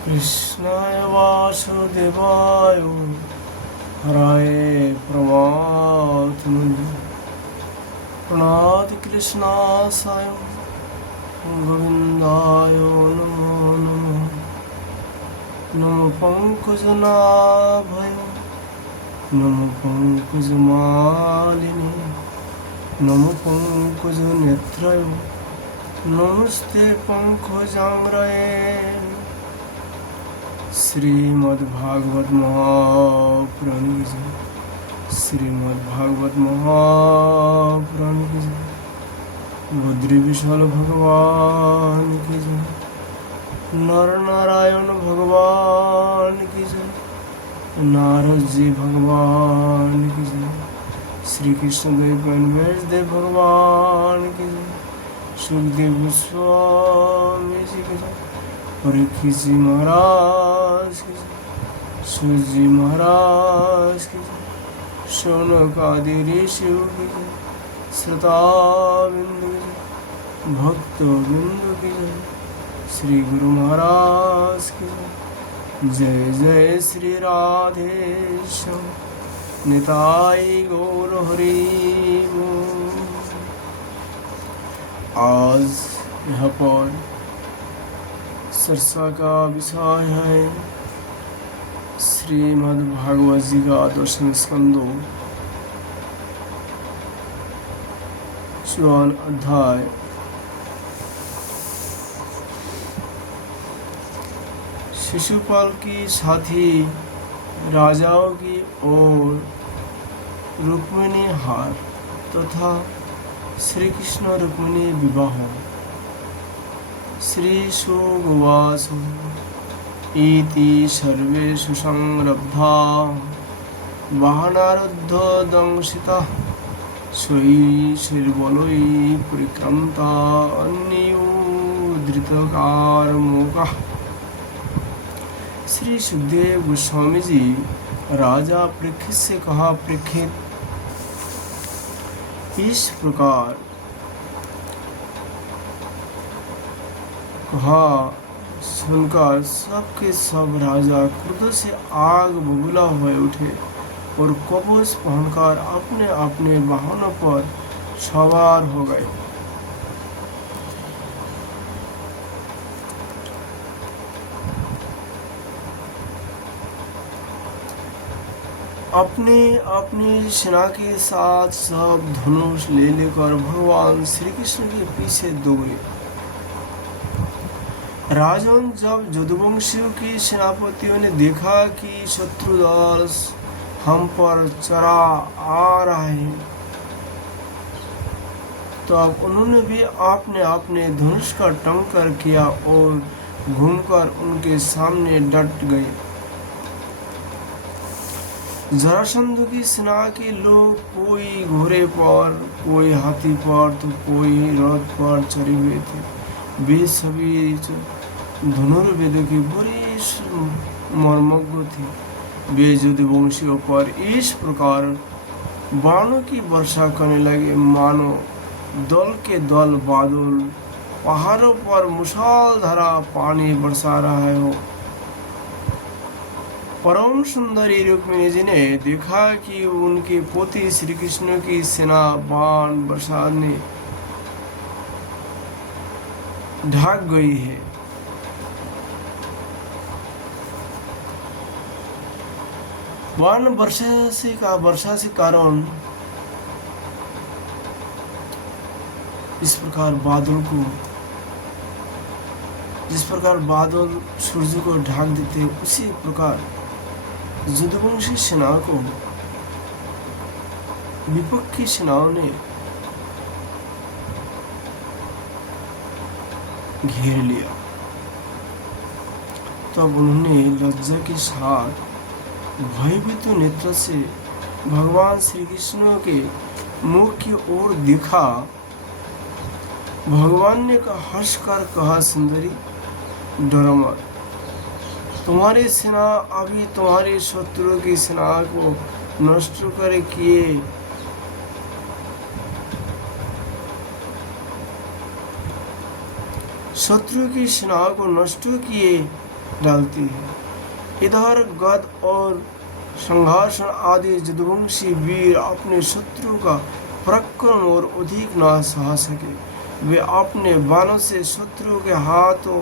कृष्णाय वासुदेवाय हराय प्रमात्मने प्रणत कृष्णासाय गोविंदाय नमो नमः। नमो पंकजनाभय नमो पंकजमालिने नमो पंकजनेत्रय नमस्ते पंकजांग्रये। श्रीमद्भागवत महापुराण की जय। श्रीमद्भागवत महापुराण की जय। बद्री विशाल भगवान की जय। नर नारायण भगवान की जय। नारद जी भगवान की जय। श्री कृष्ण देव वैष्णदेव भगवान की जय। सुखदेव गोस्वामी जी की जय। परीक्षित जी महाराज की जय। सूत जी महाराज की जय। शौनक आदि ऋषियों की जय। श्रोता बिंदु की जय। भक्त बिंदु की जय। श्री गुरु महाराज की जय। जय जय श्री राधेश्याम निताई गौर हरि बोल। आज यहाँ पर चर्चा का विषय है श्रीमद्भागवत जी का दशम स्कंदो 54 अध्याय। शिशुपाल की साथी राजाओं की ओर रुक्मिणी हार तथा श्री कृष्ण रुक्मिणी विवाह। श्री सुगुवास इति सर्वेषु संरब्धा वाहनारुद्ध दंशिता स्वैर्बलै परिक्रमता अन्योद्धृतकारमुकः। श्री सुखदेव गोस्वामी जी राजा परीक्षित से कहा, परीक्षित इस प्रकार कहा सुनकर सबके सब राजा क्रोध से आग बबूला हुए उठे और कवच पहनकर अपने अपने वाहनों पर सवार हो गए। अपने अपनी सेना के साथ सब धनुष ले लेकर भगवान श्री कृष्ण के पीछे दौड़े। राजन, जब यदुवंशियों की सेनापतियों ने देखा कि शत्रु दल हम पर चढ़ा आ रहा है, तब उन्होंने भी अपने अपने धनुष का टंकर किया और घूमकर उनके सामने डट गए। जरासंध की सेना के लोग कोई घोड़े पर, कोई हाथी पर तो कोई रथ पर चढ़े हुए थे। वे सभी धनुर्वेदों की बड़ी मर्मज्ञ थे। वे यदुवंशियों पर इस प्रकार बाणों की वर्षा करने लगे मानो दल के दल बादल पहाड़ों पर मूसलाधार पानी बरसा रहा हो। परम सुंदरी रुक्मिणी जी ने देखा कि उनके पोती श्री कृष्ण की सेना बाण बरसाने ढक गई है। बाण वर्षा से कारण इस प्रकार जिस प्रकार बादल सूर्य को ढक देते, उसी प्रकार यदुवंशी सेना को विपक्षी सेनाओं ने घेर लिया। तब उन्होंने लज्जा के साथ भयभीत नेत्र से भगवान श्री कृष्ण के मुख की ओर देखा। भगवान ने हंसकर कहा, सुंदरी डरो मत, तुम्हारी सेना अभी तुम्हारी शत्रुओं की सेना को नष्ट कर किए शत्रु की सेना को नष्ट किए डालती है। इधर गद और संघर्षण आदि यदुवंशी वीर अपने शत्रु का पराक्रम और अधिक न सह सके। वे अपने बाणों से शत्रु के हाथों,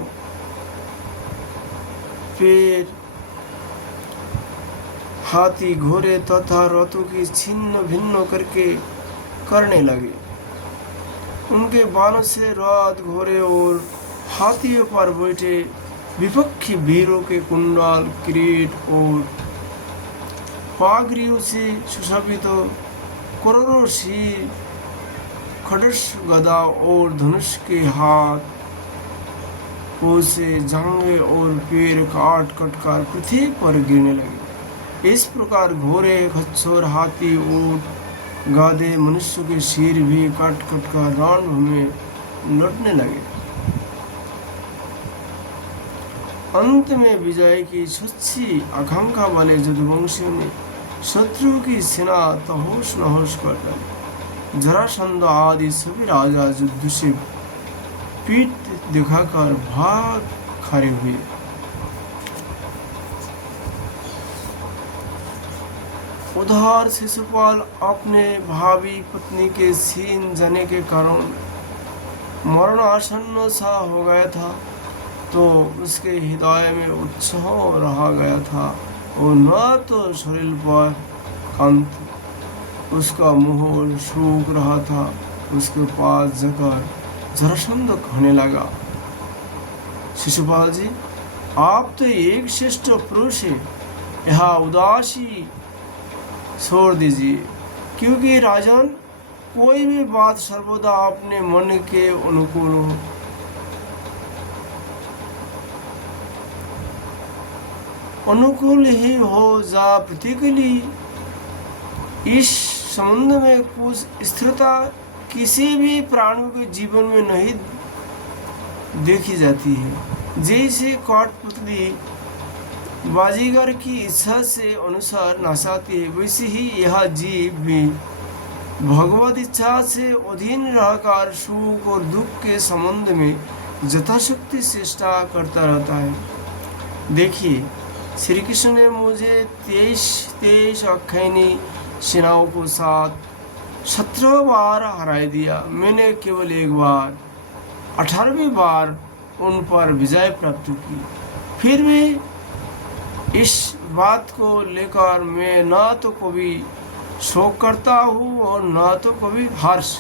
पैर, हाथी, घोड़े तथा रथों की छिन्न भिन्न करने लगे। उनके बाणों से रथ, घोड़े और हाथियों पर बैठे विपक्षी वीरों के कुंडल, किरीट और पागरियों से सुशोभित करोड़ों सिर, खड्ग, गदा और धनुष के हाथ से जांघें और पैर काट कर पृथ्वी पर गिरने लगे। इस प्रकार घोड़े, खच्चर, हाथी, ऊंट, गाधे, मनुष्य के सिर भी काट कर रणभूमि में लौटने लगे। अंत में विजय की सच्ची आकांक्षा वाले यदुवंशियों ने शत्रु की सेना तहोश नहोश कर डाली। जरासंध आदि सभी राजा युद्ध से पीठ दिखाकर भाग खड़े हुए। उधर शिशुपाल अपने भावी पत्नी के छीन जाने के कारण मरणासन्न सा हो गया था, तो उसके हृदय में उत्साह रहा गया था और न तो शरीर पर कांति, उसका मुंह सूख रहा था। उसके पास जाकर जरासंध कहने लगा, शिशुपाल जी, आप तो एक श्रेष्ठ पुरुष है, यहाँ उदासी छोड़ दीजिए, क्योंकि राजन, कोई भी बात सर्वदा अपने मन के अनुकूल हो। अनुकूल ही हो जा प्रतिकूली। इस संबंध में कुछ स्थिरता किसी भी प्राणी के जीवन में नहीं देखी जाती है। जैसे कठपुतली बाजीगर की इच्छा से अनुसार नाचाती है, वैसे ही यह जीव भी भगवत इच्छा से अधीन रहकर सुख और दुख के संबंध में यथाशक्ति चेष्टा करता रहता है। देखिए, श्री कृष्ण ने मुझे 23 अक्षयणी सेनाओं को साथ 17 बार हरा दिया। मैंने केवल एक बार 18वीं बार उन पर विजय प्राप्त की। फिर भी इस बात को लेकर मैं न तो कभी शोक करता हूँ और न तो कभी हर्ष,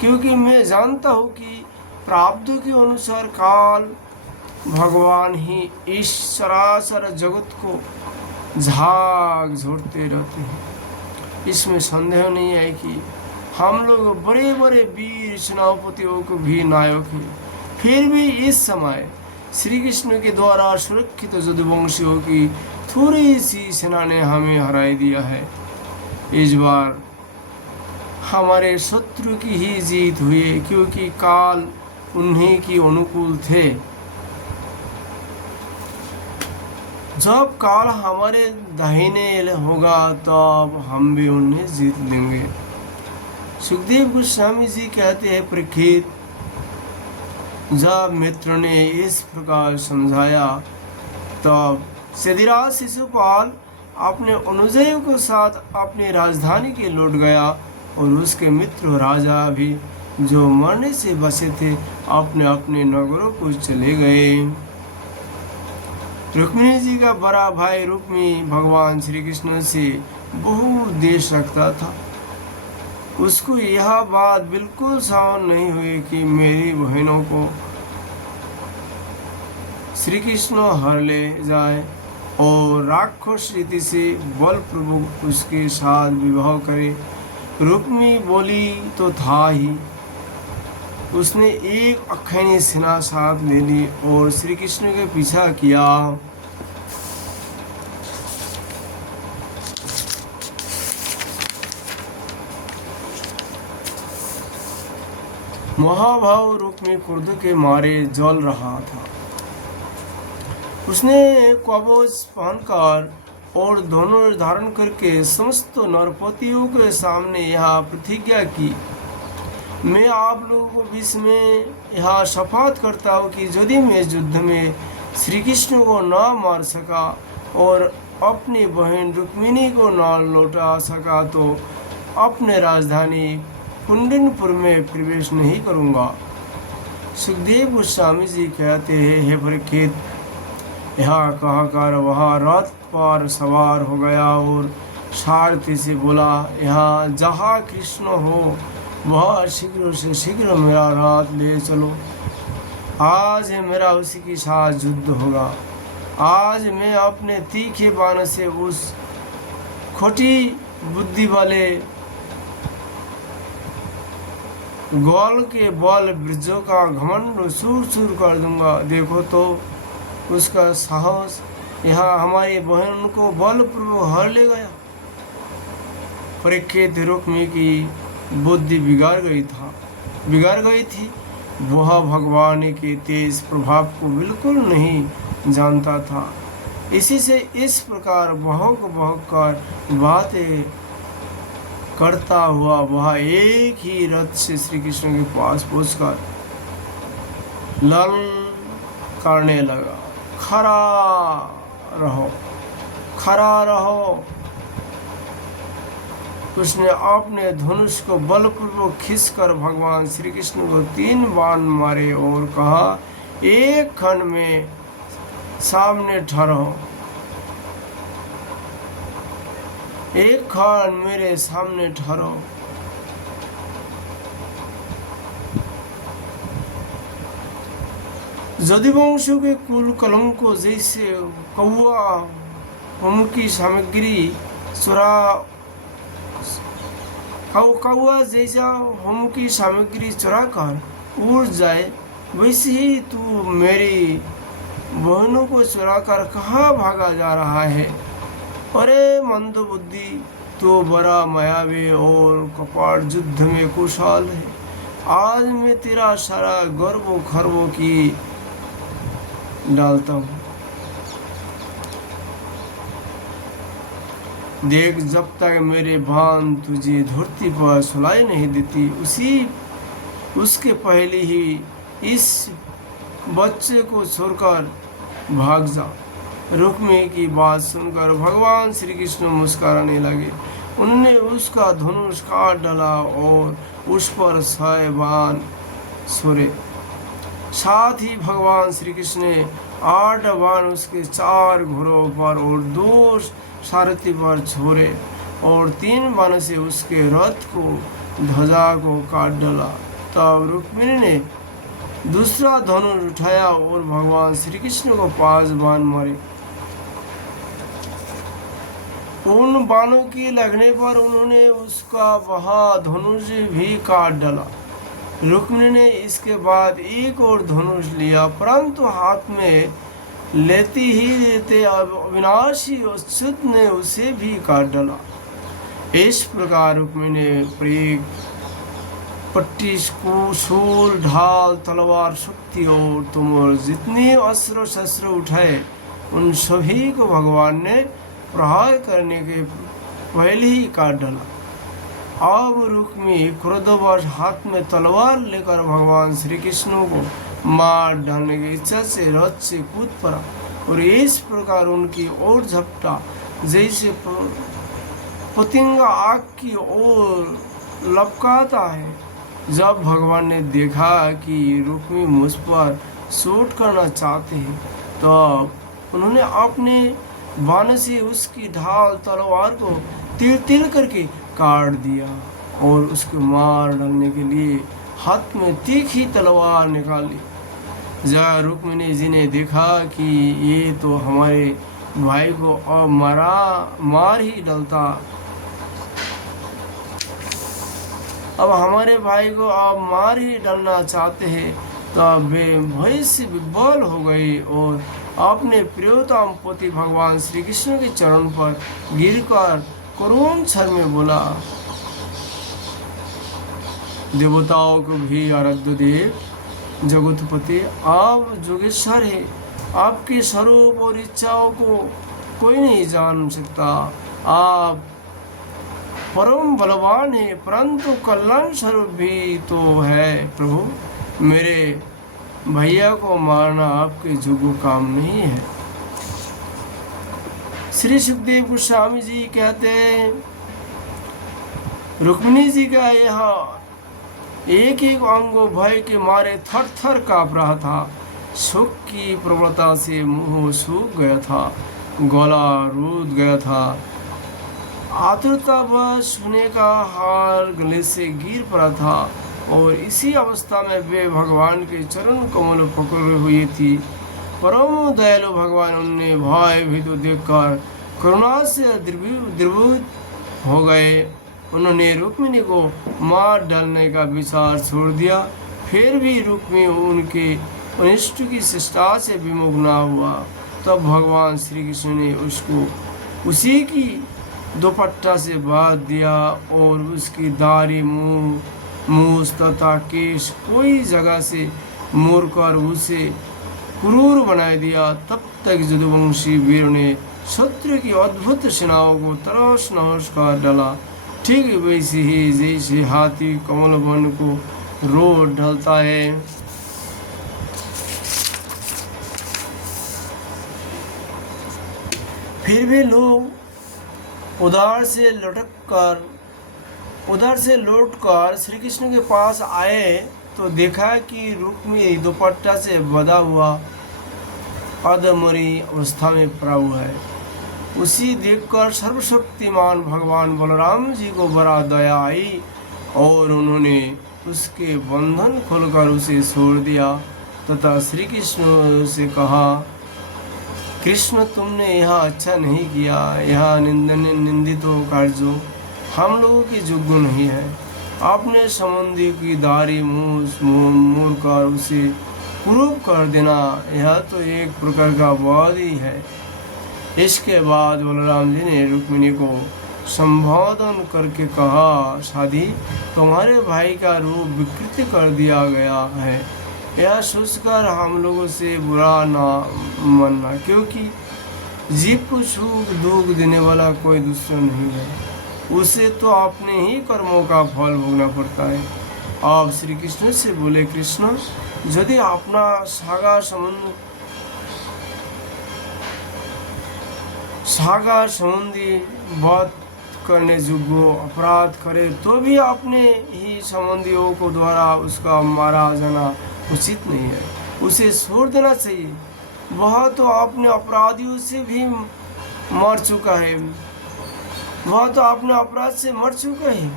क्योंकि मैं जानता हूँ कि प्रारब्ध के अनुसार काल भगवान ही इस सरासर जगत को झकझोरते रहते हैं। इसमें संदेह नहीं है कि हम लोग बड़े बड़े वीर सेनापतियों को भी नायक हैं, फिर भी इस समय श्री कृष्ण के द्वारा सुरक्षित यदुवंशियों की थोड़ी सी सेना ने हमें हरा दिया है। इस बार हमारे शत्रु की ही जीत हुई, क्योंकि काल उन्हीं की अनुकूल थे। जब काल हमारे दाहिने होगा तब हम भी उन्हें जीत लेंगे। सुखदेव गोस्वामी जी कहते हैं, परीक्षित, जब मित्र ने इस प्रकार समझाया तब सधिराज शिशुपाल अपने अनुजयों के साथ अपनी राजधानी के लौट गया और उसके मित्र राजा भी जो मरने से बचे थे अपने अपने नगरों को चले गए। रुक्मिणी जी का बड़ा भाई रुक्मी भगवान श्री कृष्ण से बहुत देश रखता था। उसको यह बात बिल्कुल सावन नहीं हुई कि मेरी बहनों को श्री कृष्ण हर ले जाए और राक्षस रीति से बलपूर्वक उसके साथ विवाह करे। रुक्मी बोली तो था ही। उसने एक अक्षयणी सेना साथ ले ली और श्री कृष्ण के पीछा किया। महाभाव रुक्मी क्रोध के मारे जल रहा था। उसने कवच पहनकर और दोनों धारण करके समस्त नरपतियों के सामने यह प्रतिज्ञा की, मैं आप लोगों को बीच में यह शपथ करता हूँ कि यदि मैं युद्ध में श्री कृष्ण को न मार सका और अपनी बहन रुक्मिणी को न लौटा सका तो अपने राजधानी कुंडनपुर में प्रवेश नहीं करूँगा। सुखदेव गोस्वामी जी कहते हैं, हे परीक्षित, यहाँ कहकर वहाँ रथ पर सवार हो गया और सारथी से बोला, यहाँ जहाँ कृष्ण हो वह शीघ्र से शीघ्र मेरा रथ ले चलो। आज मेरा उसी के साथ युद्ध होगा। आज मैं अपने तीखे बाण से उस खोटी बुद्धि वाले ग्वाल के बल वृक्षों का घमंड चूर चूर कर दूंगा। देखो तो उसका साहस, यहाँ हमारी बहन को बलपूर्वक हर ले गया। परीक्षित, रुक्मी की बुद्धि बिगाड़ गई थी। वह भगवान के तेज प्रभाव को बिल्कुल नहीं जानता था। इसी से इस प्रकार बहक कर बातें करता हुआ वह एक ही रथ से श्री कृष्ण के पास पहुंचकर लल करने लगा, खड़ा रहो। उसने अपने धनुष को बलपूर्वक खींचकर भगवान श्री कृष्ण को 3 बाण मारे और कहा, एक क्षण में सामने ठहरो, एक क्षण मेरे सामने ठहरो। यदुवंशों के कुल कलंकों जैसे कौआ उनकी सामग्री चुरा कर उड़ जाए, वैसे ही तू मेरी बहनों को चुरा कर कहाँ भागा जा रहा है? अरे मंदबुद्धि, तो बड़ा मायावी और कपट युद्ध में कुशल है। आज मैं तेरा सारा गर्व खर्वों की डालता हूँ। देख, जब तक मेरे बाण तुझे धरती पर सुनाई नहीं देती, उसके पहले ही इस बच्चे को छोड़कर भाग जा। रुक्मी की बात सुनकर भगवान श्री कृष्ण मुस्कुराने लगे। उन्होंने उसका धनुष काट डाला और उस पर 100 बाण छोड़े। साथ ही भगवान श्री कृष्ण ने 8 बाण उसके 4 घोड़ों पर और 2 सारथी पर छोड़े और 3 बाण से उसके रथ को ध्वजा को काट डाला। तब रुक्मिणी ने दूसरा धनुष उठाया और भगवान श्री कृष्ण को 5 बाण मारे। उन बाणों की लगने पर उन्होंने उसका वह धनुष भी काट डाला। रुक्मिणी ने इसके बाद एक और धनुष लिया, परंतु हाथ में लेते अविनाशी अच्युत ने उसे भी काट डाला। इस प्रकार रुक्मिणी ने प्रयोग पट्टी, शूल, ढाल, तलवार, शक्ति और तुमर जितने अस्त्र शस्त्र उठाए उन सभी को भगवान ने प्रहार करने के पहले ही काट डाला। अब रुक्मी क्रोधवश हाथ में तलवार लेकर भगवान श्री कृष्ण को मार डालने की इच्छा से रथ से कूद पड़ा और इस प्रकार उनकी ओर झपटा जैसे पतंगा आग की ओर लपकाता है। जब भगवान ने देखा कि रुक्मी मुझ पर शूट करना चाहते हैं, तो उन्होंने अपने बाण से उसकी ढाल तलवार को तिल तिल करके काट दिया और उसको मार डालने के लिए हाथ में तीखी तलवार निकाली। जब रुक्मिणी जी ने देखा कि ये तो हमारे भाई को अब मार ही डालता, अब हमारे भाई को अब मार ही डालना चाहते हैं, तब वे भय से विभोर हो गई और अपने प्रियतम पति भगवान श्री कृष्ण के चरण पर गिरकर करुण स्वर में बोला, देवताओं को भी आराध्य देव जगतपति, आप जोगेश्वर है। आपके स्वरूप और इच्छाओं को कोई नहीं जान सकता। आप परम बलवान है, परंतु कल्याण स्वरूप भी तो है। प्रभु, मेरे भैया को मारना आपके जोगो काम नहीं है। श्री सुखदेव गोस्वामी जी कहते हैं, रुक्मिणी जी का यह एक एक अंग भय के मारे थर थर काँप रहा था। सुख की प्रबलता से मुंह सूख गया था, गला रूद गया था। आतुरता बस होने का हाल गले से गिर पड़ा था और इसी अवस्था में वे भगवान के चरण कमल पकड़े हुए थी। परम दयालु भगवान उन्हें भय भीत देखकर करुणा से द्रवीभूत हो गए। उन्होंने रुक्मिणी को मार डालने का विचार छोड़ दिया। फिर भी रुक्मिणी उनके अनिष्ट की शिष्टा से विमुख न हुआ। तब भगवान श्री कृष्ण ने उसको उसी की दुपट्टा से बांध दिया और उसकी दाढ़ी, मूछ तथा केश कोई जगह से मोड़कर उसे क्रूर बना दिया। तब तक यदुवंशी वीर ने शत्रु की अद्भुत सेनाओं को तरस नहस कर डाला। ठीक वैसे ही जैसे हाथी कमल वन को रोड ढलता है। फिर भी लोग उधर से लौटकर श्री कृष्ण के पास आए तो देखा कि रुक्मिणी दुपट्टा से बंधा हुआ अधमरी अवस्था में पड़ा हुआ है। उसी देखकर सर्वशक्तिमान भगवान बलराम जी को बड़ा दया आई और उन्होंने उसके बंधन खोलकर उसे छोड़ दिया तथा श्री कृष्ण से कहा, कृष्ण तुमने यह अच्छा नहीं किया। यह निंदित कार्य हम लोगों के योग्य नहीं है। आपने संबंधी की दाढ़ी मूछ मोड़कर उसे कुरूप कर देना, यह तो एक प्रकार का अपराध ही है। इसके बाद बलराम जी ने रुक्मिणी को संबोधन करके कहा, शादी तुम्हारे भाई का रूप विकृत कर दिया गया है। यह सोचकर हम लोगों से बुरा ना मानना, क्योंकि जीव को सुख दुख देने वाला कोई दुश्मन नहीं है। उसे तो अपने ही कर्मों का फल भोगना पड़ता है। आप श्री कृष्ण से बोले, कृष्ण यदि अपना सागा संबंधी बात करने योग्य अपराध करे तो भी अपने ही संबंधियों को द्वारा उसका मारा जाना उचित नहीं है। उसे छोड़ देना चाहिए। वह तो अपने अपराधियों से भी मर चुका है। वह तो अपने अपराध से मर चुका है।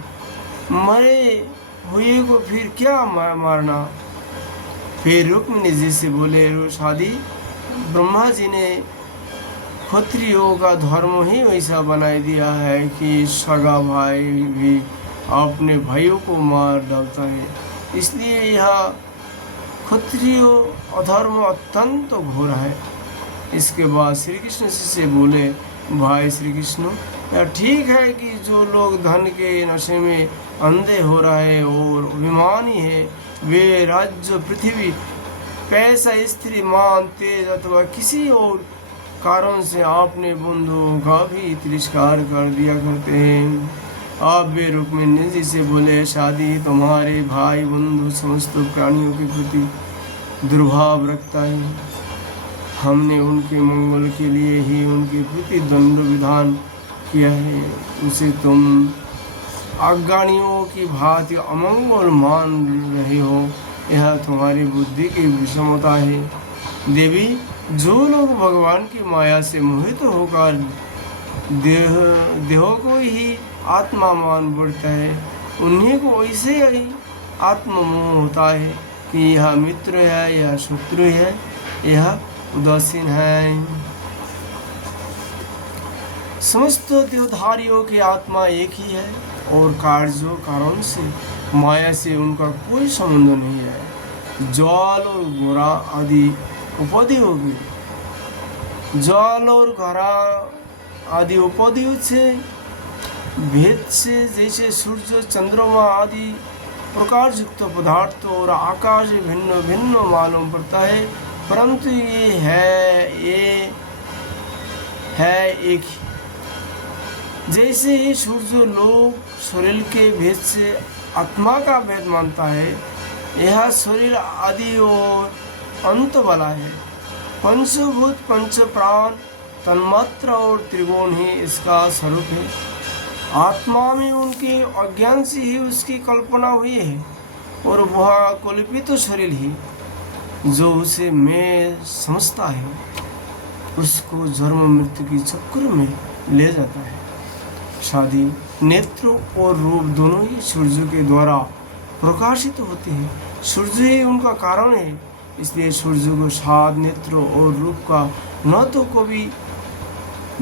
मरे हुए को फिर क्या मारना। फिर रुक्मिणी जी से बोले, शादी ब्रह्मा जी ने क्षत्रियों का धर्म ही वैसा बना दिया है कि सगा भाई भी अपने भाइयों को मार डालता है। इसलिए यह क्षत्रियो अधर्म अत्यंत घोर है। इसके बाद श्री कृष्ण से बोले, भाई श्री कृष्ण यह ठीक है कि जो लोग धन के नशे में अंधे हो रहे और अभिमानी है, वे राज्य, पृथ्वी, पैसा, स्त्री, मान, तेज अथवा किसी और कारण से अपने बंधुओं का भी तिरस्कार कर दिया करते हैं। आप वे रुक्मिणी जी से बोले, शादी तुम्हारे भाई बंधु समस्त प्राणियों के प्रति दुर्भाव रखता है। हमने उनके मंगल के लिए ही उनके प्रति दंड विधान किया है। उसे तुम अज्ञानियों की भांति अमंगल मान रहे हो। यह तुम्हारी बुद्धि की विषमता है। देवी, जो लोग भगवान की माया से मोहित होकर देह को ही आत्मा मान बढ़ता है, उन्हीं को ऐसे ही आत्ममोह होता है कि यह मित्र है, यह शत्रु है, यह उदासीन है। समस्त देहधारियों की आत्मा एक ही है और कार्यों कारण से माया से उनका कोई संबंध नहीं है। ज्वाल और घोड़ा आदि उपाधि होगी। ज्वाल और घोड़ा आदि उपाधियों से भेद से जैसे सूर्य, चंद्रमा आदि प्रकार युक्त पदार्थ और आकाश भिन्न भिन्न मालूम पड़ता है, परंतु ये है एक ही। जैसे ही सूर्य लोग शरीर के भेद से आत्मा का भेद मानता है, यह शरीर आदि और अंत वाला है। पंचभूत, पंच प्राण, तन्मात्रा और त्रिगुण ही इसका स्वरूप है। आत्मा में उनके अज्ञान से ही उसकी कल्पना हुई है और वह कल्पित शरीर ही जो उसे मैं समझता है उसको जन्म मृत्यु की चक्र में ले जाता है। शादी नेत्र और रूप दोनों ही सूर्य के द्वारा प्रकाशित होते हैं। सूर्य ही उनका कारण है, इसलिए सूर्य को सात नेत्र और रूप का न तो कभी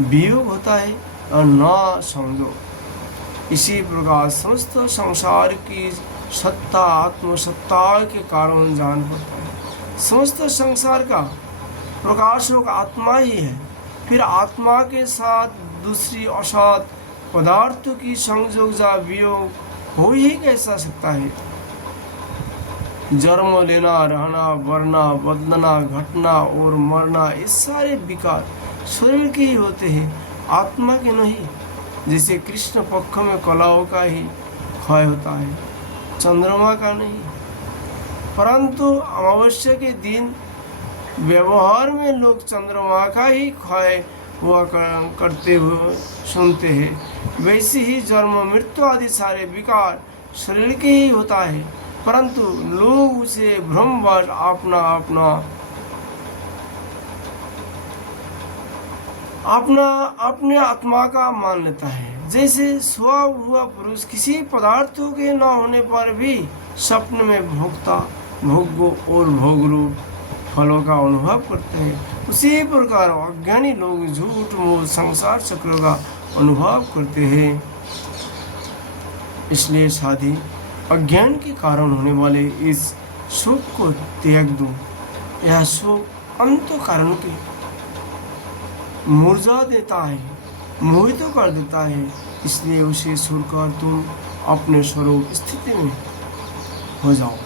वियोग होता है और न संयोग। इसी प्रकार समस्त संसार की सत्ता आत्मसत्ता के कारण जान पड़ता है। समस्त संसार का प्रकाशक आत्मा ही है। फिर आत्मा के साथ दूसरी असत पदार्थों की संयोग या वियोग हो ही कैसा सकता है। जन्म लेना, रहना, बढ़ना, बदलना, घटना और मरना, ये सारे विकार शरीर के ही होते हैं, आत्मा के नहीं। जैसे कृष्ण पक्ष में कलाओं का ही क्षय होता है, चंद्रमा का नहीं। परंतु अमावस्या के दिन व्यवहार में लोग चंद्रमा का ही क्षय हुआ करते हुए सुनते हैं। वैसे ही जन्म मृत्यु आदि सारे विकार शरीर के ही होता है, परंतु लोग उसे भ्रमवश अपने आत्मा का मान लेता है। जैसे सोया हुआ पुरुष किसी पदार्थों के न होने पर भी स्वप्न में भोग और भोग रूप फलों का अनुभव करते हैं, उसी प्रकार अज्ञानी लोग झूठ मोह संसार चक्र का अनुभव करते हैं। इसलिए शादी अज्ञान के कारण होने वाले इस सुख को त्याग दो। यह सुख अंत कारण के मुरझा देता है, मोहित कर देता है। इसलिए उसे छोड़कर तुम अपने स्वरूप स्थिति में हो जाओ।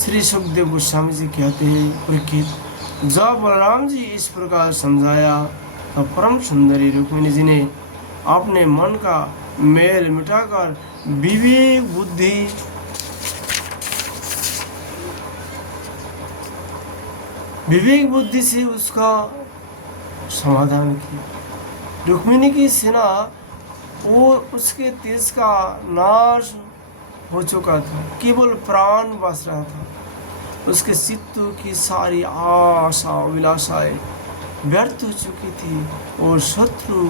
श्री सुखदेव गोस्वामी जी कहते हैं, परीक्षित, जब बलराम जी इस प्रकार समझाया तब परम सुंदरी रुक्मिणी जी ने अपने मन का मेल मिटाकर विवेक बुद्धि से उसका समाधान किया। रुक्मिणी की सेना और उसके तेज का नाश हो चुका था, केवल प्राण बच रहा था। उसके चित्त की सारी आशा अभिलाषाएं व्यर्थ हो चुकी थी और शत्रु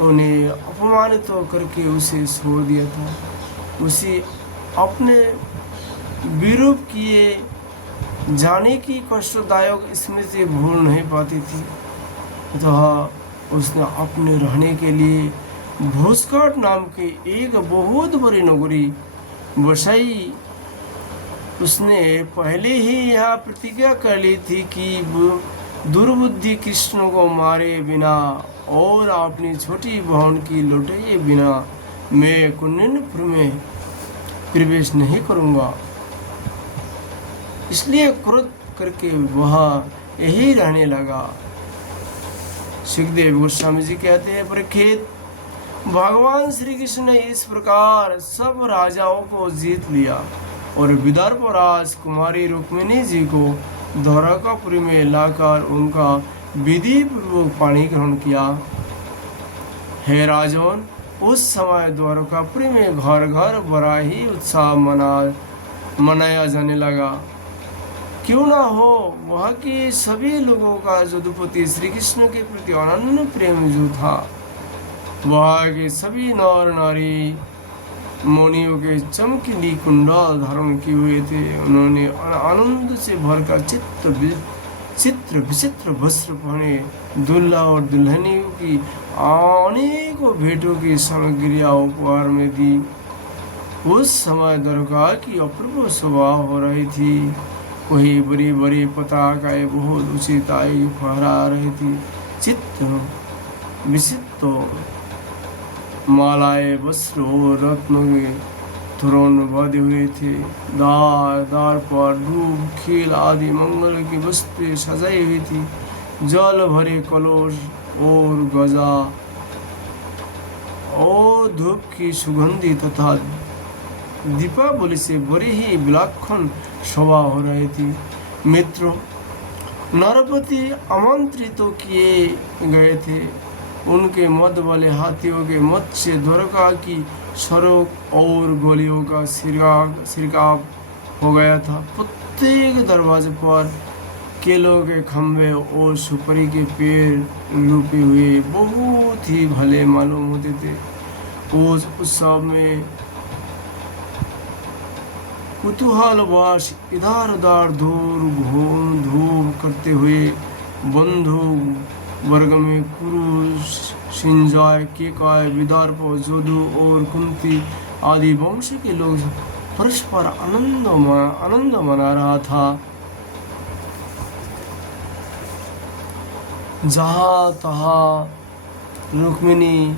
उन्हें अपमानित करके उसे छोड़ दिया था। उसे अपने विरूप किए जाने की कष्टदायक स्मृति भूल नहीं पाती थी। तो उसने अपने रहने के लिए भूस्कट नाम के एक बहुत बड़ी नगरी बसाई। उसने पहले ही यह प्रतिज्ञा कर ली थी कि दुर्बुद्धि कृष्ण को मारे बिना और अपनी छोटी बहन की लौटाए बिना मैं कुंडनपुर में प्रवेश नहीं करूंगा। इसलिए क्रोध करके वह यही रहने लगा। सुखदेव गोस्वामी जी कहते हैं, परीक्षित, भगवान श्री कृष्ण ने इस प्रकार सब राजाओं को जीत लिया और विदर्भ राजकुमारी रुक्मिणी जी को द्वारकापुरी में लाकर उनका विधि पूर्वक पानी ग्रहण किया। हे राजन, उस समय द्वारकापुरी में घर घर बड़ा ही उत्साह मनाया जाने लगा। क्यों ना हो, वह के सभी लोगों का यदुपति श्री कृष्ण के प्रति अनन्य प्रेम जो था। वह के सभी नर नारी मुनियों के चमकीली कुंडल धारण किए हुए थे। उन्होंने आनंद से भरकर चित्र विचित्र वस्त्र पहने, दुल्हा और दुल्हनियों की अनेकों भेंटों की सामग्रियां उपहार में दी। उस समय दरगाह की अपूर्व शोभा हो रही थी। वही बड़ी बड़ी पताकाएं बहुत ऊंचाई फहरा रही थी। चित्र विचित्र मालाएं, वस्त्र और रत्नों के तोरण बंधे हुए थे। द्वार पर धूप खील आदि मंगल की वस्तुएं सजाई हुई थी। जल भरे कलश और गजा और धूप की सुगंधी तथा दीपावली से बड़ी ही विलक्षण शोभा हो रही थी। मित्रों, नरपति आमंत्रित तो किए गए थे। उनके मद वाले हाथियों के मत से द्वारका की सड़क और गोलियों का सिरकाव हो गया था। प्रत्येक दरवाजे पर केलों के खंभे और सुपारी के पेड़ लुपे हुए बहुत ही भले मालूम होते थे। उस उत्सव में कुतूहलवश इधर उधर घूम धूम करते हुए बंधु वर्ग में कुरु, सिंजय, केकय, विदर्भ, जोधु और कुंती आदि वंश के लोग परस्पर आनंद मना रहा था। जहाँ तहाँ रुक्मिणी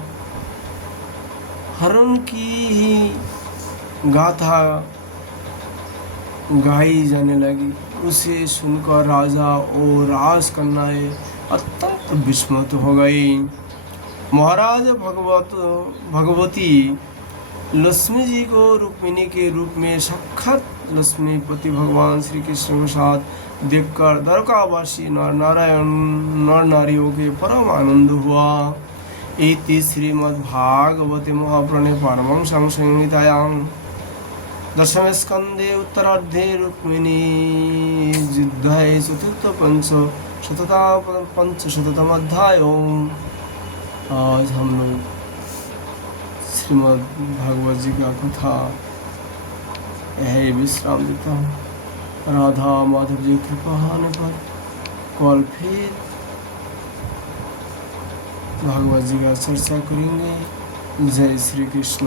हरण की ही गाथा गाई जाने लगी। उसे सुनकर राजा और राजकन्याएं अत्यंत विस्मित हो गई। महाराज भगवती लक्ष्मी जी को रुक्मिणी के रूप में साक्षात लक्ष्मीपति भगवान श्री कृष्ण के साथ देखकर द्वारकावासी नर नारियों के परम आनंद हुआ। इति श्रीमद्भागवते महापुराणे पारमहंस्यां संहितायां दशम स्कंदे उत्तरार्धे रुक्मिणी युद्धे चतुर्थ पंचशततम अध्याय। आज हम लोग श्रीमद् भागवत जी का कथा यही विश्राम देता हूँ। राधा माधव जी कृपा होने पर कल फिर भागवत जी का चर्चा करेंगे। जय श्री कृष्ण।